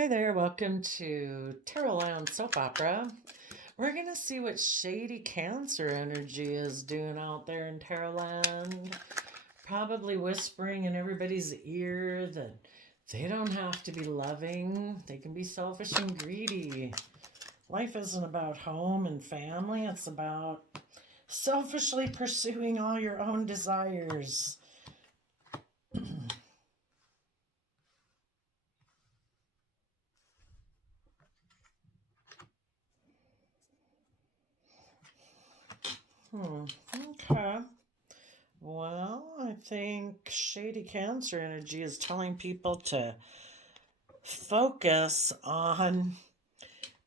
Hi there, welcome to Tarot Land Soap Opera. We're going to see what shady Cancer energy is doing out there in Tarot Land. Probably whispering in everybody's ear that they don't have to be loving, they can be selfish and greedy. Life isn't about home and family, it's about selfishly pursuing all your own desires. Okay. Well, I think shady Cancer energy is telling people to focus on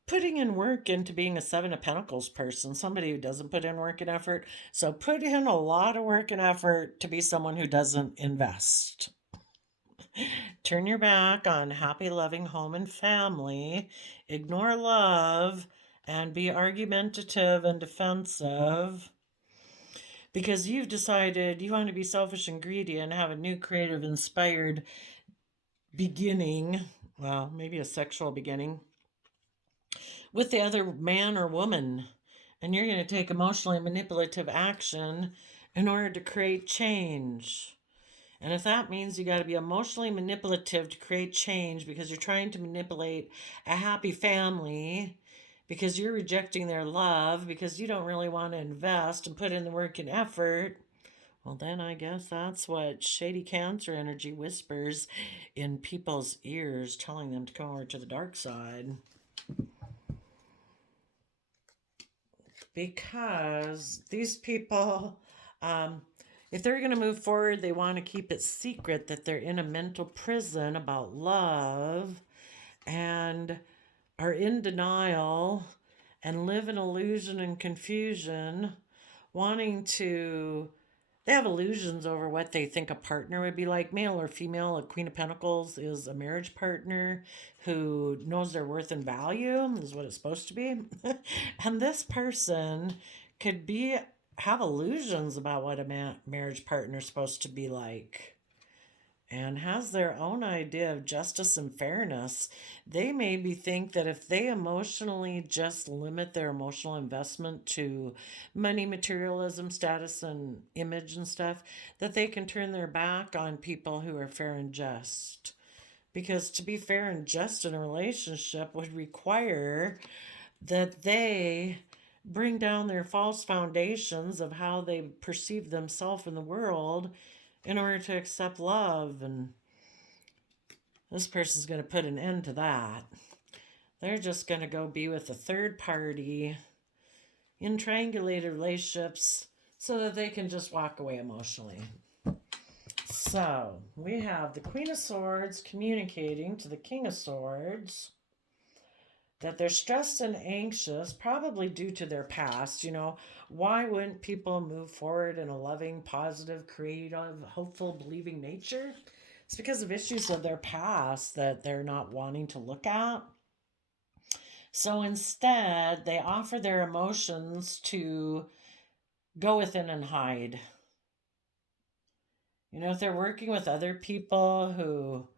putting in work into being a Seven of Pentacles person, somebody who doesn't put in work and effort. So put in a lot of work and effort to be someone who doesn't invest. Turn your back on happy, loving home and family. Ignore love and be argumentative and defensive because you've decided you want to be selfish and greedy and have a new creative inspired beginning, well, maybe a sexual beginning, with the other man or woman. And you're going to take emotionally manipulative action in order to create change. And if that means you got to be emotionally manipulative to create change because you're trying to manipulate a happy family, because you're rejecting their love, because you don't really want to invest and put in the work and effort, well, then I guess that's what shady Cancer energy whispers in people's ears, telling them to come over to the dark side. Because these people, if they're going to move forward, they want to keep it secret that they're in a mental prison about love and are in denial and live in illusion and confusion, wanting to. They have illusions over what they think a partner would be like, male or female. A Queen of Pentacles is a marriage partner who knows their worth and value, is what it's supposed to be. And this person could have illusions about what a marriage partner is supposed to be like and has their own idea of justice and fairness. They maybe think that if they emotionally just limit their emotional investment to money, materialism, status, and image and stuff, that they can turn their back on people who are fair and just. Because to be fair and just in a relationship would require that they bring down their false foundations of how they perceive themselves in the world in order to accept love. And this person's going to put an end to that. They're just going to go be with a third party in triangulated relationships so that they can just walk away emotionally. So we have the Queen of Swords communicating to the King of Swords that they're stressed and anxious, probably due to their past. Why wouldn't people move forward in a loving, positive, creative, hopeful, believing nature? It's because of issues of their past that they're not wanting to look at. So instead, they offer their emotions to go within and hide. If they're working with other people who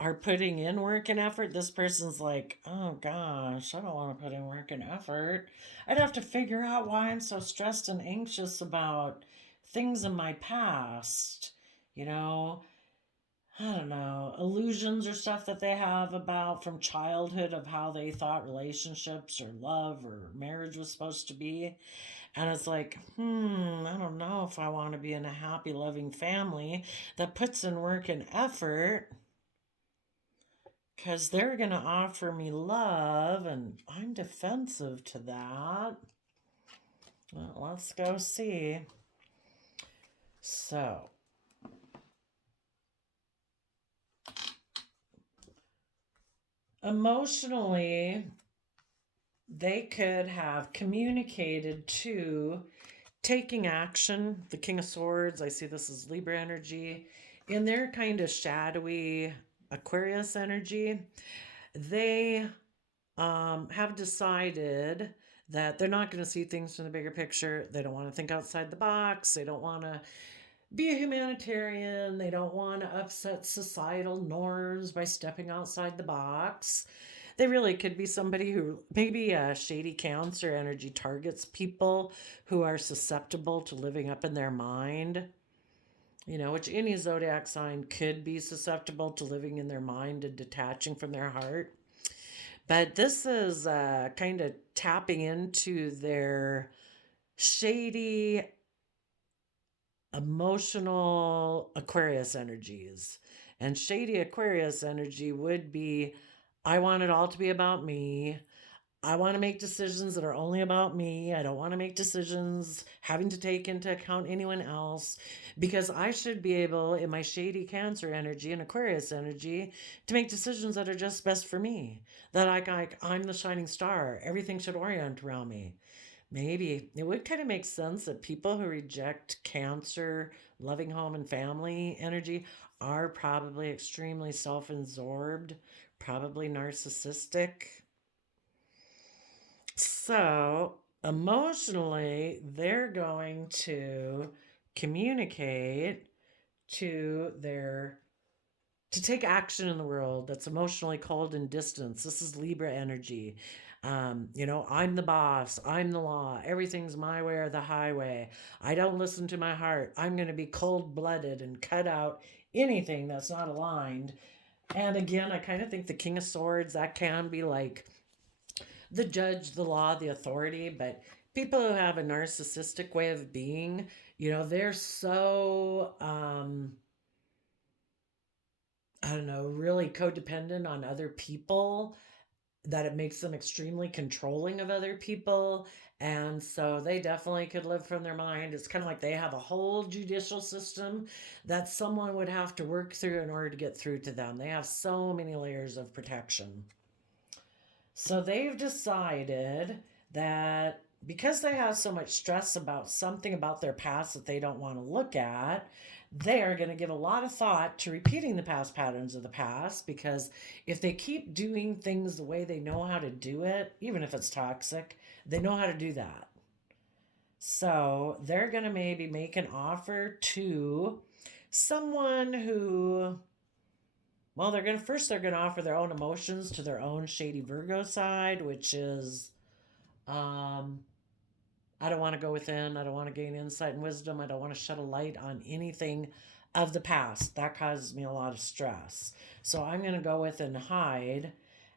are putting in work and effort, this person's like, oh gosh, I don't want to put in work and effort. I'd have to figure out why I'm so stressed and anxious about things in my past. I don't know, illusions or stuff that they have about from childhood of how they thought relationships or love or marriage was supposed to be. And it's like, I don't know if I want to be in a happy, loving family that puts in work and effort, because they're going to offer me love and I'm defensive to that. Well, let's go see. So, emotionally, they could have communicated to taking action. The King of Swords, I see this as Libra energy. In their kind of shadowy Aquarius energy, they have decided that they're not going to see things from the bigger picture. They don't want to think outside the box. They don't want to be a humanitarian. They don't want to upset societal norms by stepping outside the box. They really could be somebody who maybe a shady Cancer energy targets people who are susceptible to living up in their mind. Which any zodiac sign could be susceptible to living in their mind and detaching from their heart. But this is kind of tapping into their shady, emotional Aquarius energies. And shady Aquarius energy would be, I want it all to be about me. I want to make decisions that are only about me. I don't want to make decisions having to take into account anyone else, because I should be able, in my shady Cancer energy and Aquarius energy, to make decisions that are just best for me. That I'm the shining star. Everything should orient around me. Maybe it would kind of make sense that people who reject Cancer, loving home and family energy are probably extremely self absorbed, probably narcissistic. So, emotionally, they're going to communicate to their to take action in the world that's emotionally cold and distant. This is Libra energy. I'm the boss, I'm the law, everything's my way or the highway. I don't listen to my heart. I'm going to be cold blooded and cut out anything that's not aligned. And again, I kind of think the King of Swords, that can be like the judge, the law, the authority, but people who have a narcissistic way of being, they're so I don't know, really codependent on other people that it makes them extremely controlling of other people. And so they definitely could live from their mind. It's kind of like they have a whole judicial system that someone would have to work through in order to get through to them. They have so many layers of protection. So they've decided that because they have so much stress about something about their past that they don't want to look at, they are going to give a lot of thought to repeating the past patterns of the past, because if they keep doing things the way they know how to do it, even if it's toxic, they know how to do that. So they're going to maybe make an offer to someone who, well, they're going to offer their own emotions to their own shady Virgo side, which is, um, I don't want to go within. I don't want to gain insight and wisdom. I don't want to shed a light on anything of the past. That causes me a lot of stress. So I'm going to go with and hide,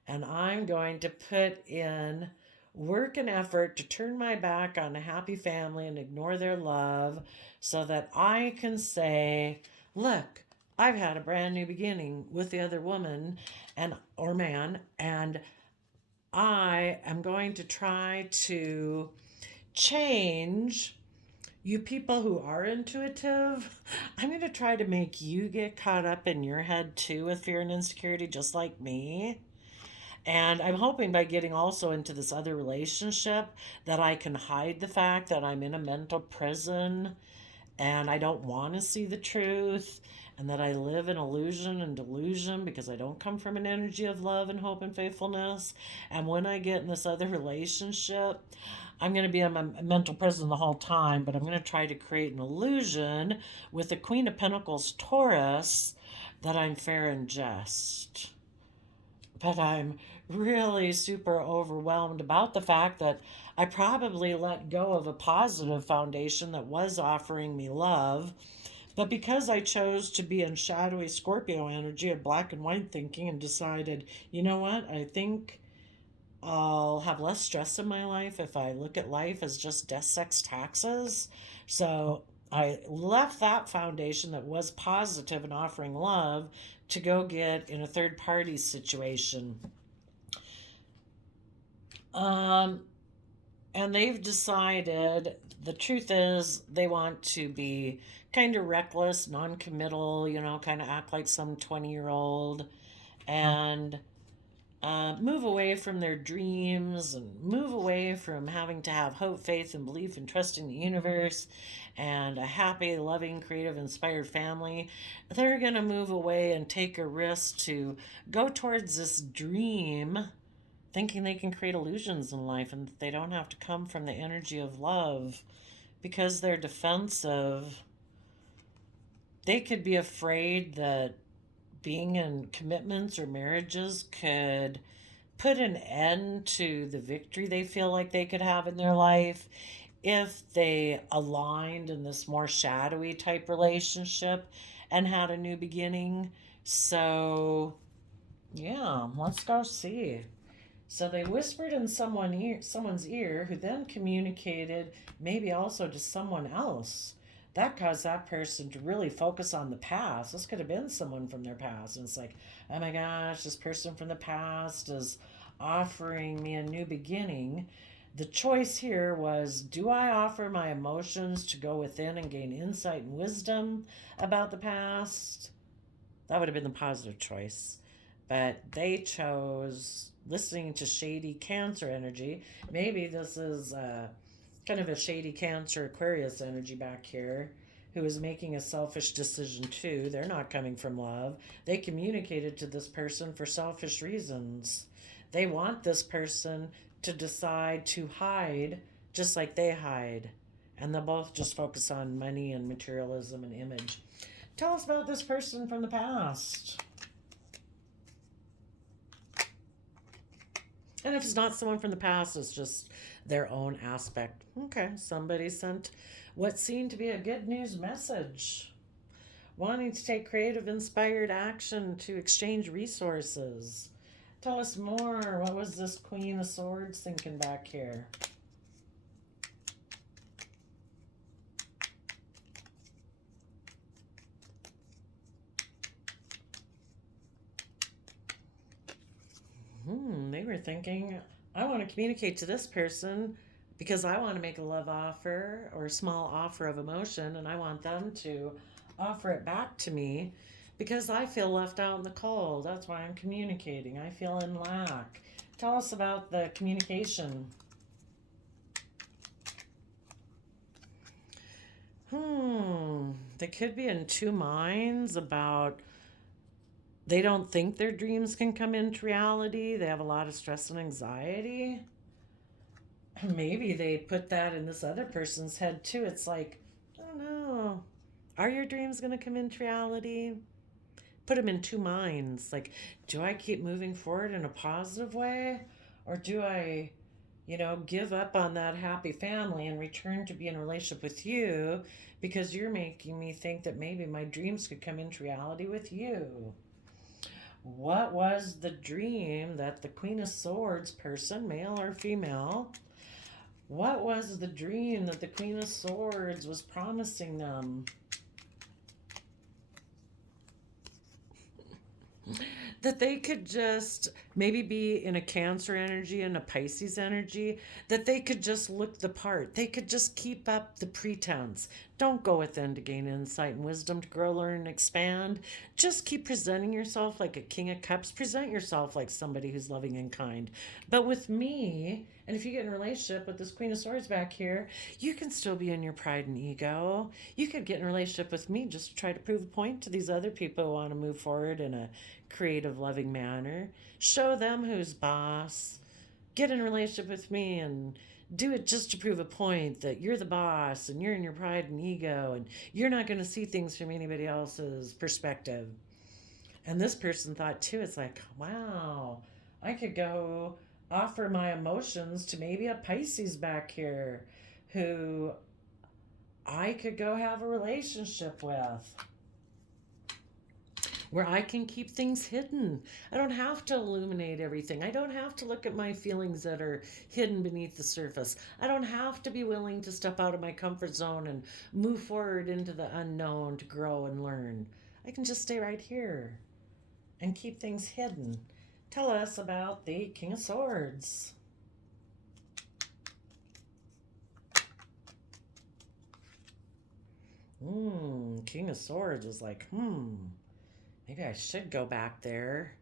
and I'm going to put in work and effort to turn my back on a happy family and ignore their love so that I can say, look, I've had a brand new beginning with the other woman and or man, and I am going to try to change you people who are intuitive. I'm going to try to make you get caught up in your head too with fear and insecurity, just like me. And I'm hoping by getting also into this other relationship that I can hide the fact that I'm in a mental prison and I don't want to see the truth, and that I live in illusion and delusion because I don't come from an energy of love and hope and faithfulness. And when I get in this other relationship, I'm going to be in my mental prison the whole time, but I'm going to try to create an illusion with the Queen of Pentacles Taurus that I'm fair and just. But I'm really super overwhelmed about the fact that I probably let go of a positive foundation that was offering me love. But because I chose to be in shadowy Scorpio energy of black and white thinking and decided, you know what, I think I'll have less stress in my life if I look at life as just death, sex, taxes. So I left that foundation that was positive and offering love to go get in a third party situation. Um, and they've decided, the truth is they want to be kind of reckless, non-committal, kind of act like some 20-year-old, and move away from their dreams and move away from having to have hope, faith, and belief and trust in the universe and a happy, loving, creative, inspired family. They're going to move away and take a risk to go towards this dream, thinking they can create illusions in life and that they don't have to come from the energy of love because they're defensive They could be afraid that being in commitments or marriages could put an end to the victory they feel like they could have in their life if they aligned in this more shadowy type relationship and had a new beginning. So, yeah, let's go see. So they whispered in someone's ear, who then communicated maybe also to someone else. That caused that person to really focus on the past. This could have been someone from their past. And it's like, oh my gosh, this person from the past is offering me a new beginning. The choice here was, do I offer my emotions to go within and gain insight and wisdom about the past? That would have been the positive choice. But they chose listening to shady Cancer energy. Maybe this is kind of a shady Cancer Aquarius energy back here, who is making a selfish decision too. They're not coming from love. They communicated to this person for selfish reasons. They want this person to decide to hide just like they hide. And they'll both just focus on money and materialism and image. Tell us about this person from the past. And if it's not someone from the past, it's just their own aspect. Okay, somebody sent what seemed to be a good news message. Wanting to take creative, inspired action to exchange resources. Tell us more. What was this Queen of Swords thinking back here? They were thinking, I want to communicate to this person because I want to make a love offer or a small offer of emotion, and I want them to offer it back to me because I feel left out in the cold. That's why I'm communicating. I feel in lack. Tell us about the communication. They could be in two minds about, they don't think their dreams can come into reality. They have a lot of stress and anxiety. Maybe they put that in this other person's head too. It's like, I don't know. Are your dreams going to come into reality? Put them in two minds. Like, do I keep moving forward in a positive way? Or do I, give up on that happy family and return to be in a relationship with you because you're making me think that maybe my dreams could come into reality with you? What was the dream that the Queen of Swords person, male or female, what was the dream that the Queen of Swords was promising them? That they could just maybe be in a Cancer energy and a Pisces energy, that they could just look the part. They could just keep up the pretense. Don't go within to gain insight and wisdom to grow, learn, and expand. Just keep presenting yourself like a King of Cups. Present yourself like somebody who's loving and kind. But with me, and if you get in a relationship with this Queen of Swords back here, you can still be in your pride and ego. You could get in a relationship with me just to try to prove a point to these other people who want to move forward in a creative, loving manner. Show them who's boss. Get in a relationship with me and do it just to prove a point that you're the boss and you're in your pride and ego and you're not going to see things from anybody else's perspective. And this person thought too, it's like, wow, I could go offer my emotions to maybe a Pisces back here who I could go have a relationship with, where I can keep things hidden. I don't have to illuminate everything. I don't have to look at my feelings that are hidden beneath the surface. I don't have to be willing to step out of my comfort zone and move forward into the unknown to grow and learn. I can just stay right here and keep things hidden. Tell us about the King of Swords. King of Swords is like, maybe I should go back there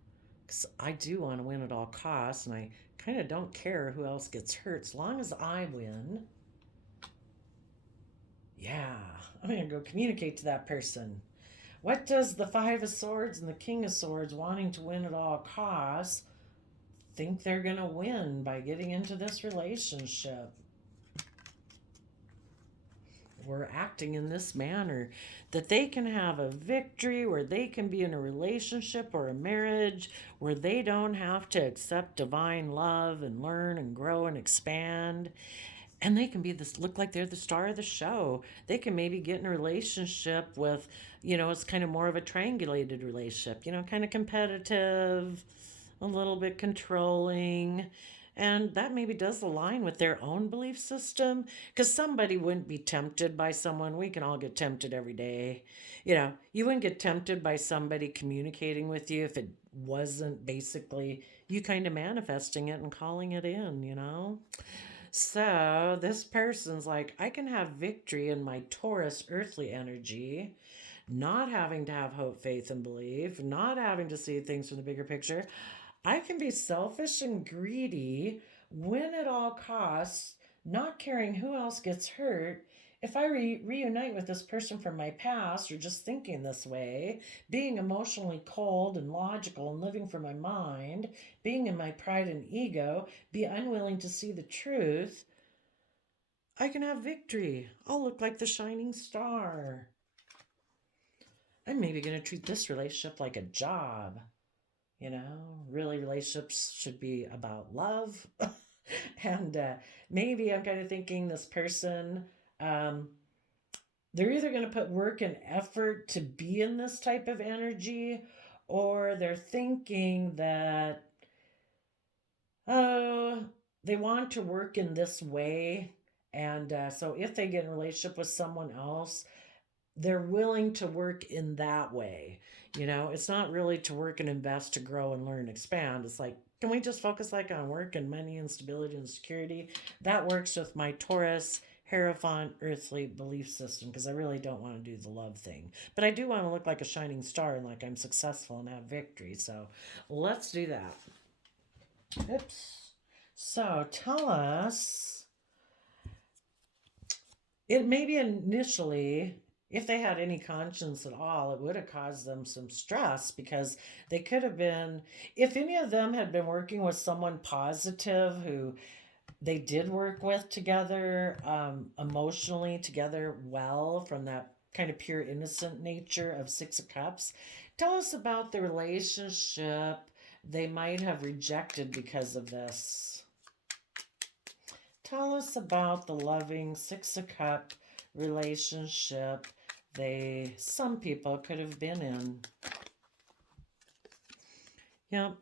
because I do want to win at all costs, and I kind of don't care who else gets hurt as long as I win. Yeah, I'm going to go communicate to that person. What does the Five of Swords and the King of Swords, wanting to win at all costs, think they're going to win by getting into this relationship? we're acting in this manner, that they can have a victory where they can be in a relationship or a marriage where they don't have to accept divine love and learn and grow and expand, and they can be this, look like they're the star of the show. They can maybe get in a relationship with, it's kind of more of a triangulated relationship, kind of competitive, a little bit controlling, and that maybe does align with their own belief system, because somebody wouldn't be tempted by someone. We can all get tempted every day. You wouldn't get tempted by somebody communicating with you if it wasn't basically you kind of manifesting it and calling it in. So this person's like, I can have victory in my Taurus earthly energy, not having to have hope, faith, and belief, not having to see things from the bigger picture. I can be selfish and greedy, win at all costs, not caring who else gets hurt. If I reunite with this person from my past, or just thinking this way, being emotionally cold and logical and living for my mind, being in my pride and ego, be unwilling to see the truth, I can have victory. I'll look like the shining star. I'm maybe going to treat this relationship like a job. Really, relationships should be about love. And maybe I'm kind of thinking this person, they're either going to put work and effort to be in this type of energy, or they're thinking that, oh, they want to work in this way. And so if they get in a relationship with someone else, they're willing to work in that way. It's not really to work and invest to grow and learn and expand. It's like, can we just focus on work and money and stability and security? That works with my Taurus Hierophant earthly belief system, because I really don't want to do the love thing. But I do want to look like a shining star and like I'm successful and have victory. So let's do that. Oops. So tell us, it maybe initially, if they had any conscience at all, it would have caused them some stress, because they could have been, if any of them had been working with someone positive who they did work with together, emotionally together well, from that kind of pure innocent nature of Six of Cups, tell us about the relationship they might have rejected because of this. Tell us about the loving Six of Cup relationship some people could have been in. Yep.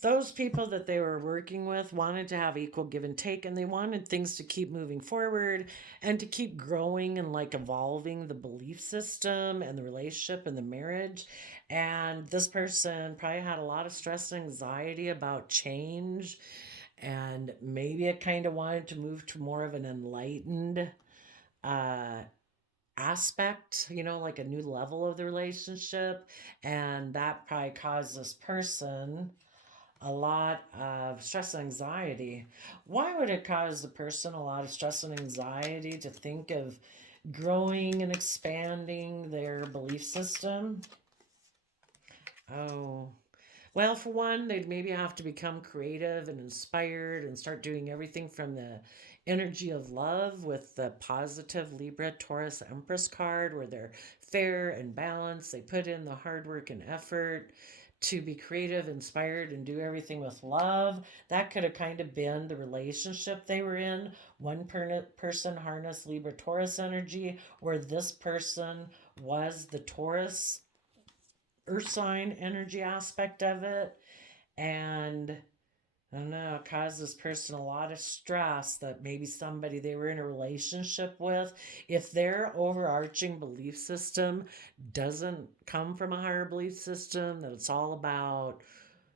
Those people that they were working with wanted to have equal give and take, and they wanted things to keep moving forward and to keep growing and evolving the belief system and the relationship and the marriage. And this person probably had a lot of stress and anxiety about change, and maybe it kind of wanted to move to more of an enlightened aspect, like a new level of the relationship. And that probably caused this person a lot of stress and anxiety. Why would it cause the person a lot of stress and anxiety to think of growing and expanding their belief system? Oh, well, for one, they'd maybe have to become creative and inspired and start doing everything from the energy of love with the positive Libra Taurus Empress card, where they're fair and balanced. They put in the hard work and effort to be creative, inspired, and do everything with love. That could have kind of been the relationship they were in. One person harnessed Libra Taurus energy, where this person was the Taurus earth sign energy aspect of it. And I don't know, it caused this person a lot of stress that maybe somebody they were in a relationship with, if their overarching belief system doesn't come from a higher belief system, that it's all about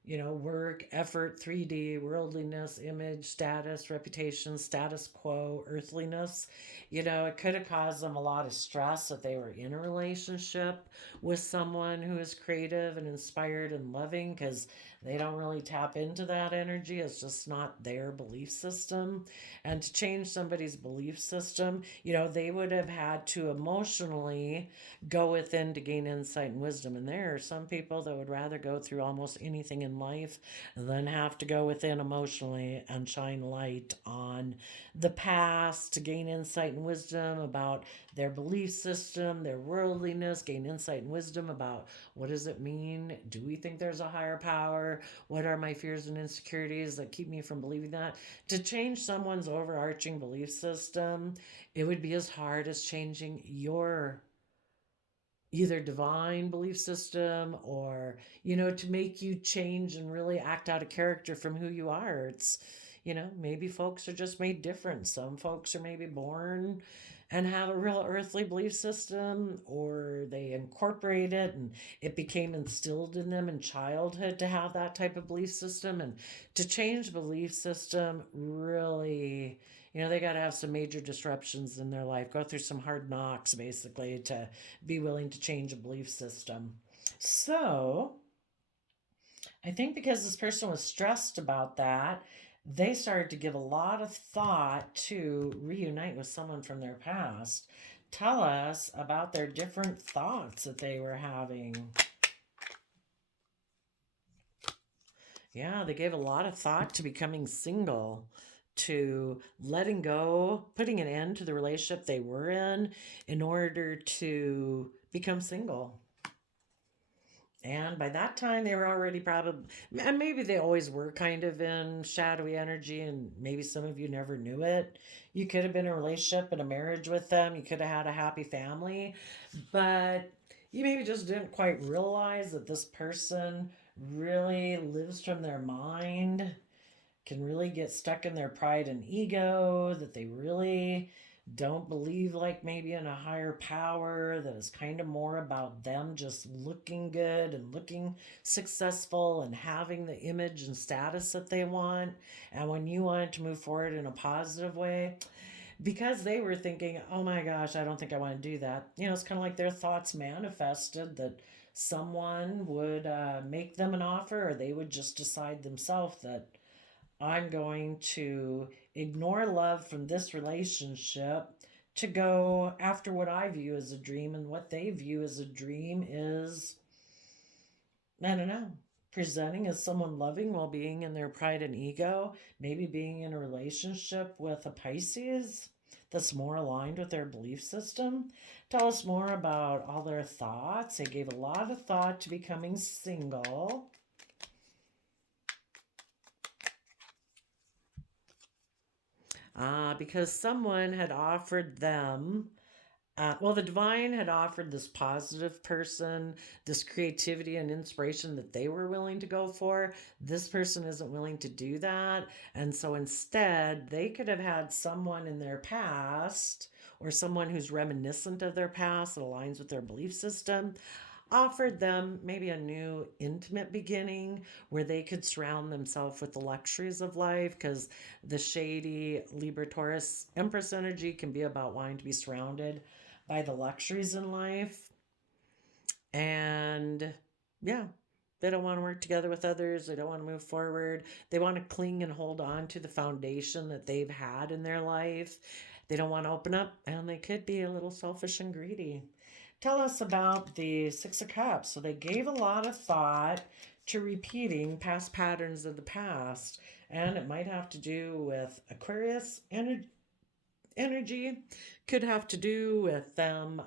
work, effort, 3D, worldliness, image, status, reputation, status quo, earthliness. It could have caused them a lot of stress that they were in a relationship with someone who is creative and inspired and loving, because they don't really tap into that energy. It's just not their belief system. And to change somebody's belief system, they would have had to emotionally go within to gain insight and wisdom. And there are some people that would rather go through almost anything in in life, then have to go within emotionally and shine light on the past to gain insight and wisdom about their belief system, their worldliness, gain insight and wisdom about what does it mean? Do we think there's a higher power? What are my fears and insecurities that keep me from believing that? To change someone's overarching belief system, it would be as hard as changing your either divine belief system or, to make you change and really act out a character from who you are. It's, maybe folks are just made different. Some folks are maybe born and have a real earthly belief system, or they incorporate it and it became instilled in them in childhood to have that type of belief system. And to change belief system, really, they got to have some major disruptions in their life, go through some hard knocks basically to be willing to change a belief system. So I think because this person was stressed about that, they started to give a lot of thought to reunite with someone from their past. Tell us about their different thoughts that they were having. Yeah, they gave a lot of thought to becoming single, to letting go, putting an end to the relationship they were in order to become single. And by that time, they were already probably, and maybe they always were kind of in shadowy energy, and maybe some of you never knew it. You could have been in a relationship and a marriage with them. You could have had a happy family, but you maybe just didn't quite realize that this person really lives from their mind, can really get stuck in their pride and ego, that they really don't believe like maybe in a higher power, that is kind of more about them just looking good and looking successful and having the image and status that they want. And when you wanted to move forward in a positive way, because they were thinking, oh my gosh, I don't think I want to do that. It's kind of like their thoughts manifested that someone would make them an offer, or they would just decide themselves that I'm going to ignore love from this relationship to go after what I view as a dream. And what they view as a dream is, I don't know, presenting as someone loving while being in their pride and ego, maybe being in a relationship with a Pisces that's more aligned with their belief system. Tell us more about all their thoughts. They gave a lot of thought to becoming single. Because someone had offered them, the divine had offered this positive person this creativity and inspiration that they were willing to go for. This person isn't willing to do that. And so instead, they could have had someone in their past or someone who's reminiscent of their past that aligns with their belief system offered them maybe a new intimate beginning where they could surround themselves with the luxuries of life, because the shady Libra Taurus Empress energy can be about wanting to be surrounded by the luxuries in life. And yeah, they don't want to work together with others. They don't want to move forward. They want to cling and hold on to the foundation that they've had in their life. They don't want to open up, and they could be a little selfish and greedy. Tell us about the Six of Cups. So they gave a lot of thought to repeating past patterns of the past, and it might have to do with Aquarius energy, could have to do with them.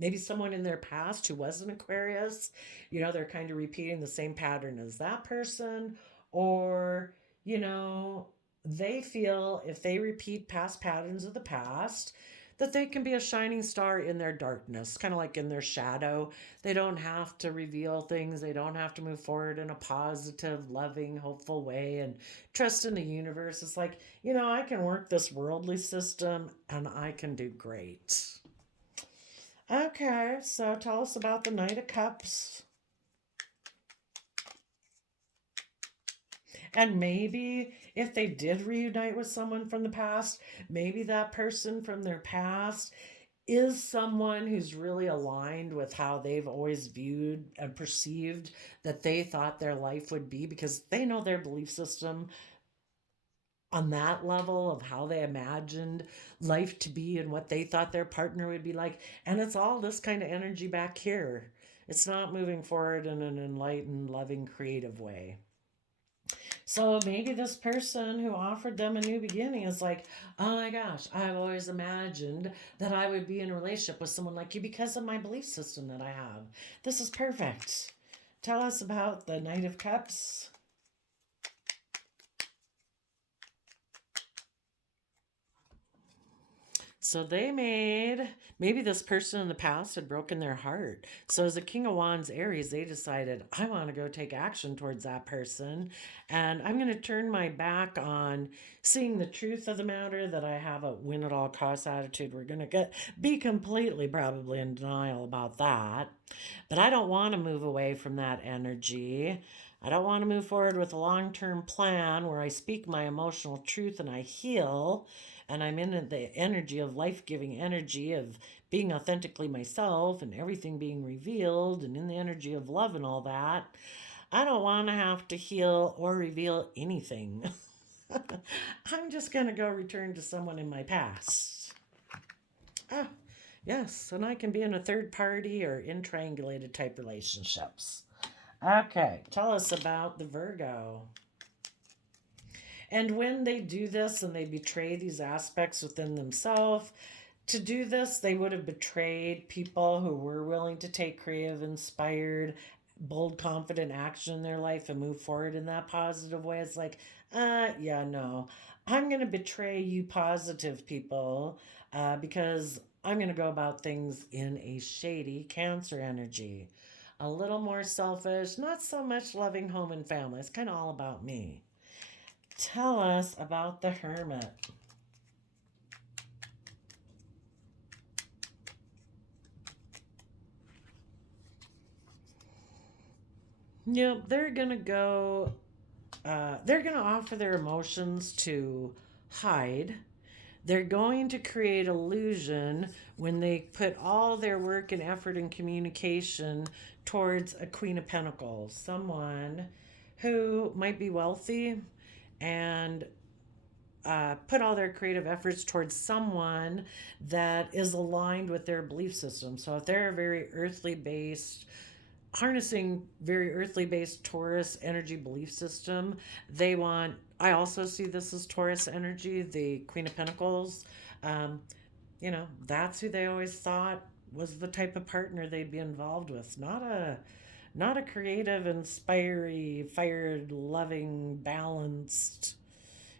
Maybe someone in their past who was an Aquarius, they're kind of repeating the same pattern as that person, or, they feel if they repeat past patterns of the past, that they can be a shining star in their darkness, kind of like in their shadow. They don't have to reveal things. They don't have to move forward in a positive, loving, hopeful way and trust in the universe. It's like, I can work this worldly system and I can do great. Okay, so tell us about the Knight of Cups. And maybe if they did reunite with someone from the past, maybe that person from their past is someone who's really aligned with how they've always viewed and perceived that they thought their life would be, because they know their belief system on that level of how they imagined life to be and what they thought their partner would be like. And it's all this kind of energy back here. It's not moving forward in an enlightened, loving, creative way. So maybe this person who offered them a new beginning is like, oh my gosh, I've always imagined that I would be in a relationship with someone like you because of my belief system that I have. This is perfect. Tell us about the Knight of Cups. So they made, maybe this person in the past had broken their heart. So as a King of Wands Aries, they decided, I want to go take action towards that person. And I'm going to turn my back on seeing the truth of the matter, that I have a win at all cost attitude. We're going to be completely probably in denial about that. But I don't want to move away from that energy. I don't want to move forward with a long term plan where I speak my emotional truth and I heal, and I'm in the energy of life giving energy of being authentically myself and everything being revealed, and in the energy of love and all that. I don't want to have to heal or reveal anything. I'm just going to go return to someone in my past. Ah, yes, and I can be in a third party or in triangulated type relationships. Okay, tell us about the Virgo. And when they do this and they betray these aspects within themselves, to do this, they would have betrayed people who were willing to take creative, inspired, bold, confident action in their life and move forward in that positive way. It's like, yeah, no, I'm going to betray you, positive people, because I'm going to go about things in a shady Cancer energy. A little more selfish, not so much loving home and family. It's kind of all about me. Tell us about the Hermit. Yep, they're gonna go. They're gonna offer their emotions to hide. They're going to create illusion when they put all their work and effort and communication towards a Queen of Pentacles, someone who might be wealthy and put all their creative efforts towards someone that is aligned with their belief system. So if they're very earthly based, harnessing very earthly based Taurus energy belief system, they want, I also see this as Taurus energy, the Queen of Pentacles. Um, that's who they always thought was the type of partner they'd be involved with. Not a creative, inspiring, fired, loving, balanced,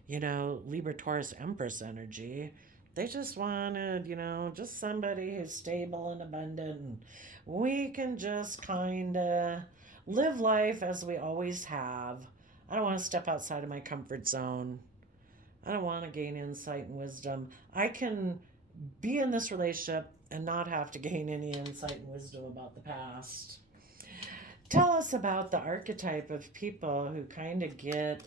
Libra Taurus Empress energy. They just wanted, just somebody who's stable and abundant. And we can just kind of live life as we always have. I don't want to step outside of my comfort zone. I don't want to gain insight and wisdom. I can be in this relationship and not have to gain any insight and wisdom about the past. Tell us about the archetype of people who kind of get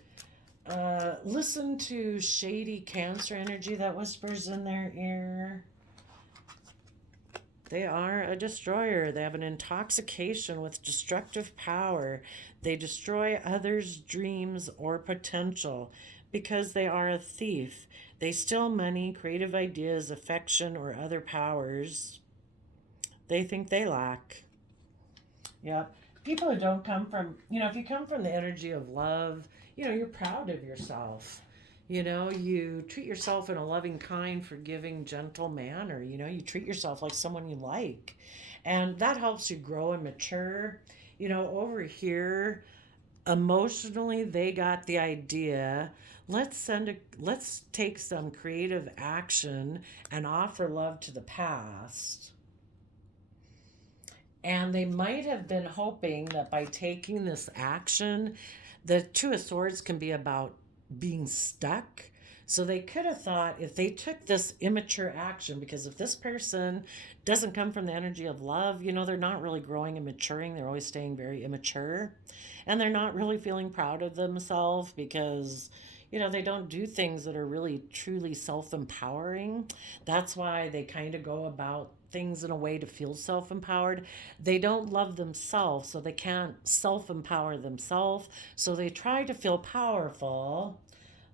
listen to shady Cancer energy that whispers in their ear. They are a destroyer. They have an intoxication with destructive power. They destroy others' dreams or potential because they are a thief. They steal money, creative ideas, affection, or other powers they think they lack. Yep. People who don't come from, if you come from the energy of love, you're proud of yourself. You treat yourself in a loving, kind, forgiving, gentle manner. You treat yourself like someone you like. And that helps you grow and mature. Over here, emotionally, they got the idea. Let's take some creative action and offer love to the past. And they might have been hoping that by taking this action, the Two of Swords can be about being stuck. So they could have thought if they took this immature action, because if this person doesn't come from the energy of love, they're not really growing and maturing. They're always staying very immature. And they're not really feeling proud of themselves because they don't do things that are really truly self empowering. That's why they kind of go about things in a way to feel self empowered. They don't love themselves, so they can't self empower themselves. So they try to feel powerful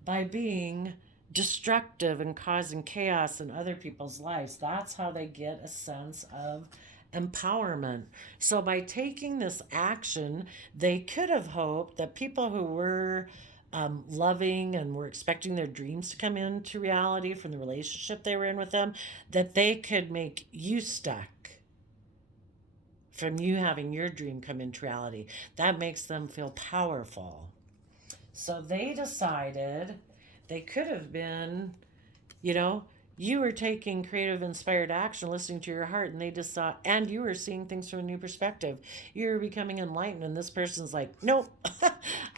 by being destructive and causing chaos in other people's lives. That's how they get a sense of empowerment. So by taking this action, they could have hoped that people who were loving and were expecting their dreams to come into reality from the relationship they were in with them, that they could make you stuck from you having your dream come into reality. That makes them feel powerful. So they decided they could have been, you know, you were taking creative, inspired action, listening to your heart, and they just saw, and you were seeing things from a new perspective. You're becoming enlightened, and this person's like, nope,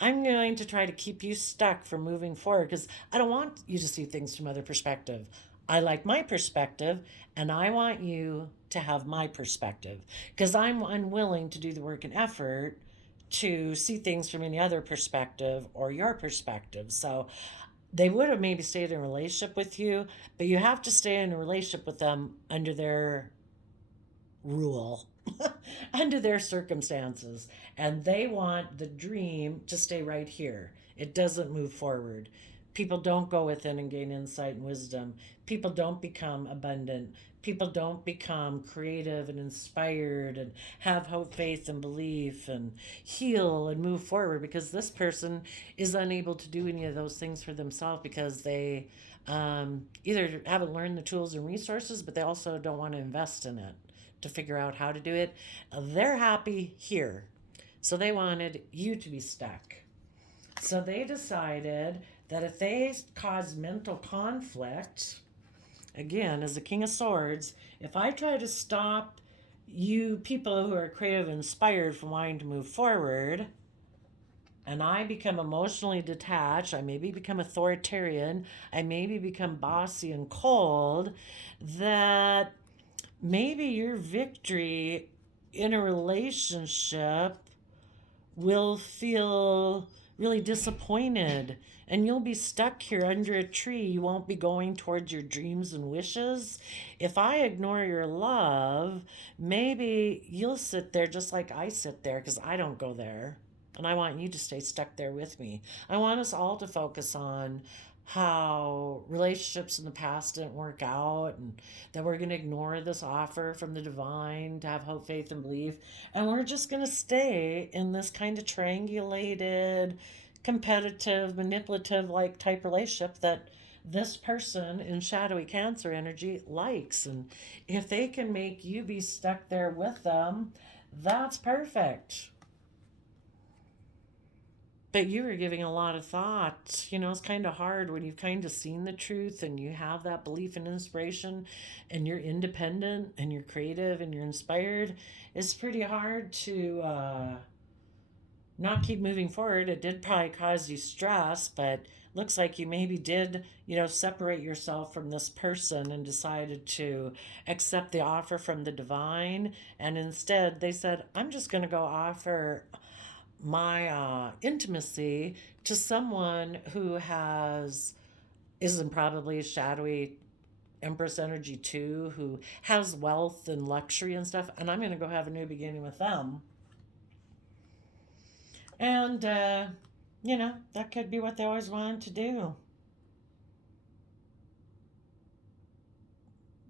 I'm going to try to keep you stuck from moving forward because I don't want you to see things from other perspective. I like my perspective, and I want you to have my perspective because I'm unwilling to do the work and effort to see things from any other perspective or your perspective. So they would have maybe stayed in a relationship with you, but you have to stay in a relationship with them under their rule, under their circumstances. And they want the dream to stay right here. It doesn't move forward. People don't go within and gain insight and wisdom. People don't become abundant. People don't become creative and inspired and have hope, faith, and belief and heal and move forward because this person is unable to do any of those things for themselves because they either haven't learned the tools and resources, but they also don't want to invest in it to figure out how to do it. They're happy here. So they wanted you to be stuck. So they decided that if they cause mental conflict, again, as the King of Swords, if I try to stop you people who are creative and inspired from wanting to move forward, and I become emotionally detached, I maybe become authoritarian, I maybe become bossy and cold, that maybe your victory in a relationship will feel really disappointed and you'll be stuck here under a tree. You won't be going towards your dreams and wishes. If I ignore your love, maybe you'll sit there just like I sit there because I don't go there. And I want you to stay stuck there with me. I want us all to focus on how relationships in the past didn't work out and that we're going to ignore this offer from the divine to have hope, faith, and belief. And we're just going to stay in this kind of triangulated, competitive, manipulative like type relationship that this person in shadowy Cancer energy likes. And if they can make you be stuck there with them, that's perfect. But you were giving a lot of thought. You know, it's kind of hard when you've kind of seen the truth and you have that belief and inspiration and you're independent and you're creative and you're inspired. It's pretty hard to not keep moving forward. It did probably cause you stress, but looks like you maybe did, separate yourself from this person and decided to accept the offer from the divine. And instead, they said, I'm just going to go offer my intimacy to someone who isn't probably a shadowy Empress energy too, who has wealth and luxury and stuff, and I'm going to go have a new beginning with them. And, that could be what they always wanted to do.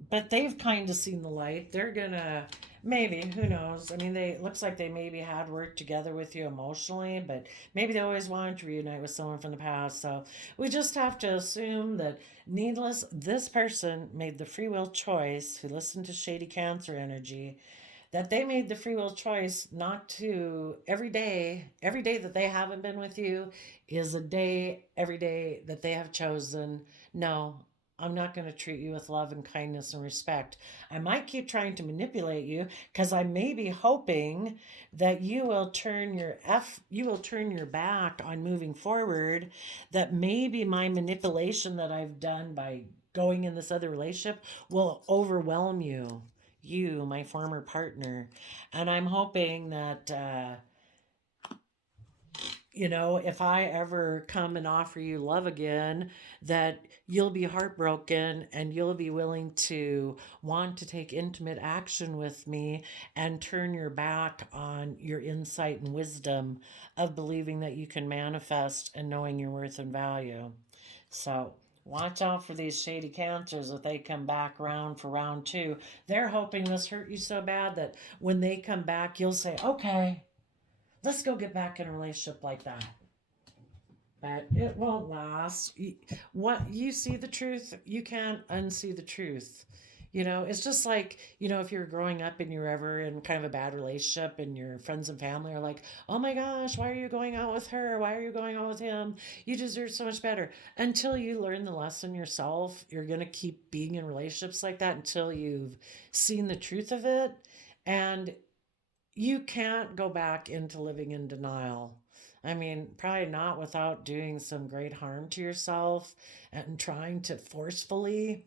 But they've kind of seen the light. They're going to maybe, who knows? I mean, it looks like they maybe had worked together with you emotionally, but maybe they always wanted to reunite with someone from the past. So we just have to assume that this person made the free will choice who listened to shady Cancer energy, that they made the free will choice not to every day that they haven't been with you is a day, every day that they have chosen, no, I'm not going to treat you with love and kindness and respect. I might keep trying to manipulate you because I may be hoping that you will turn your back on moving forward, that maybe my manipulation that I've done by going in this other relationship will overwhelm you, my former partner. And I'm hoping that, if I ever come and offer you love again, that you'll be heartbroken and you'll be willing to want to take intimate action with me and turn your back on your insight and wisdom of believing that you can manifest and knowing your worth and value. So, watch out for these shady Cancers if they come back around for round two. They're hoping this hurt you so bad that when they come back, you'll say, okay, let's go get back in a relationship like that. but it won't last. What you see the truth, you can't unsee the truth. It's just like, if you're growing up and you're ever in kind of a bad relationship and your friends and family are like, oh my gosh, why are you going out with her? Why are you going out with him? You deserve so much better. Until you learn the lesson yourself, you're going to keep being in relationships like that until you've seen the truth of it. And you can't go back into living in denial. I mean, probably not without doing some great harm to yourself and trying to forcefully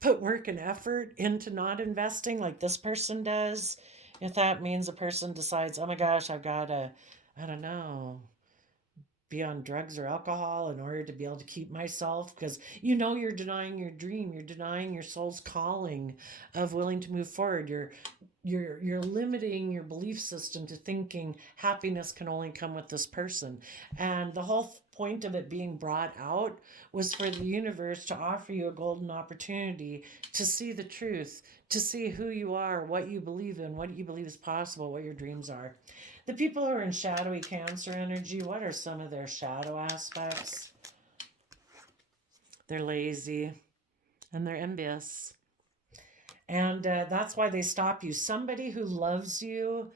put work and effort into not investing like this person does. If that means a person decides, oh my gosh, I've got to, I don't know, be on drugs or alcohol in order to be able to keep myself, because you're denying your dream, you're denying your soul's calling of willing to move forward. You're limiting your belief system to thinking happiness can only come with this person. And the whole point of it being brought out was for the universe to offer you a golden opportunity to see the truth, to see who you are, what you believe in, what you believe is possible, what your dreams are. The people who are in shadowy Cancer energy, what are some of their shadow aspects? They're lazy and they're envious. And that's why they stop you. Somebody who loves you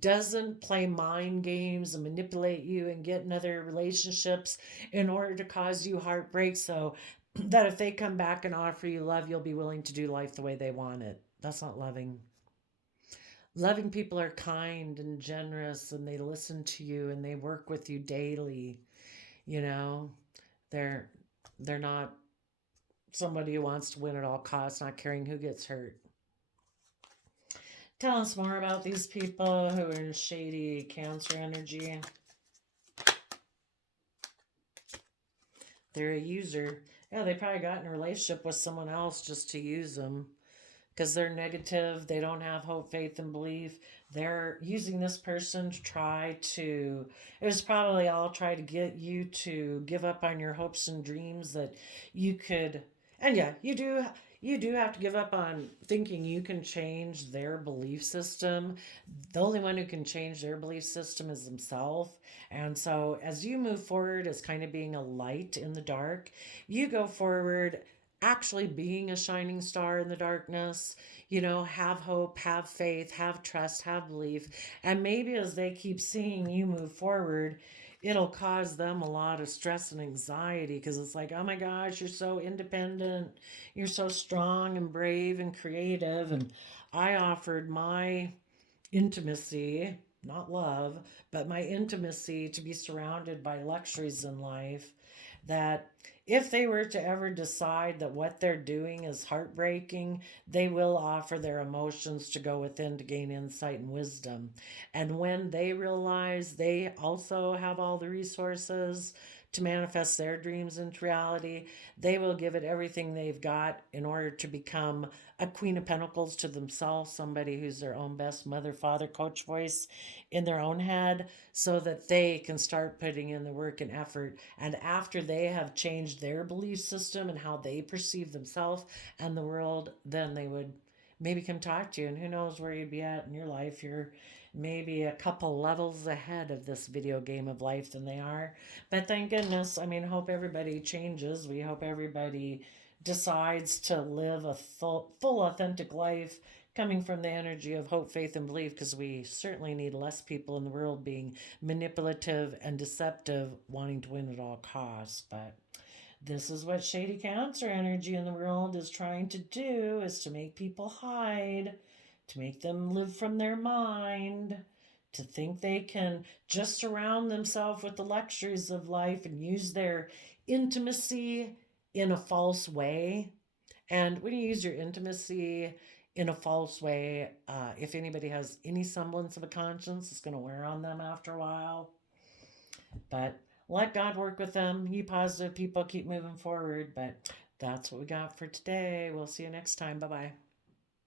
doesn't play mind games and manipulate you and get in other relationships in order to cause you heartbreak, so that if they come back and offer you love, you'll be willing to do life the way they want it. That's not loving. Loving people are kind and generous, and they listen to you and they work with you daily. You know, they're they're not somebody who wants to win at all costs, not caring who gets hurt. Tell us more about these people who are in shady Cancer energy. They're a user. Yeah, they probably got in a relationship with someone else just to use them because they're negative. They don't have hope, faith, and belief. They're using this person to try to, it was probably all try to get you to give up on your hopes and dreams that you could. And yeah, you do have to give up on thinking you can change their belief system. The only one who can change their belief system is themselves. And so as you move forward as kind of being a light in the dark, you go forward actually being a shining star in the darkness. Have hope, have faith, have trust, have belief. And maybe as they keep seeing you move forward, it'll cause them a lot of stress and anxiety, because it's like, oh my gosh, you're so independent, you're so strong and brave and creative. And I offered my intimacy, not love, but my intimacy to be surrounded by luxuries in life, that if they were to ever decide that what they're doing is heartbreaking, they will offer their emotions to go within to gain insight and wisdom. And when they realize they also have all the resources to manifest their dreams into reality, they will give it everything they've got in order to become a Queen of Pentacles to themselves, somebody who's their own best mother, father, coach voice in their own head, so that they can start putting in the work and effort. And after they have changed their belief system and how they perceive themselves and the world, then they would maybe come talk to you. And who knows where you'd be at in your life. You're maybe a couple levels ahead of this video game of life than they are. But thank goodness, I mean, hope everybody changes. We hope everybody decides to live a full authentic life coming from the energy of hope, faith, and belief, because we certainly need less people in the world being manipulative and deceptive, wanting to win at all costs. But this is what shady Cancer energy in the world is trying to do, is to make people hide, to make them live from their mind, to think they can just surround themselves with the luxuries of life and use their intimacy in a false way. And when you use your intimacy in a false way, if anybody has any semblance of a conscience, it's going to wear on them after a while. But let God work with them. You positive people keep moving forward. But that's what we got for today. We'll see you next time. Bye bye.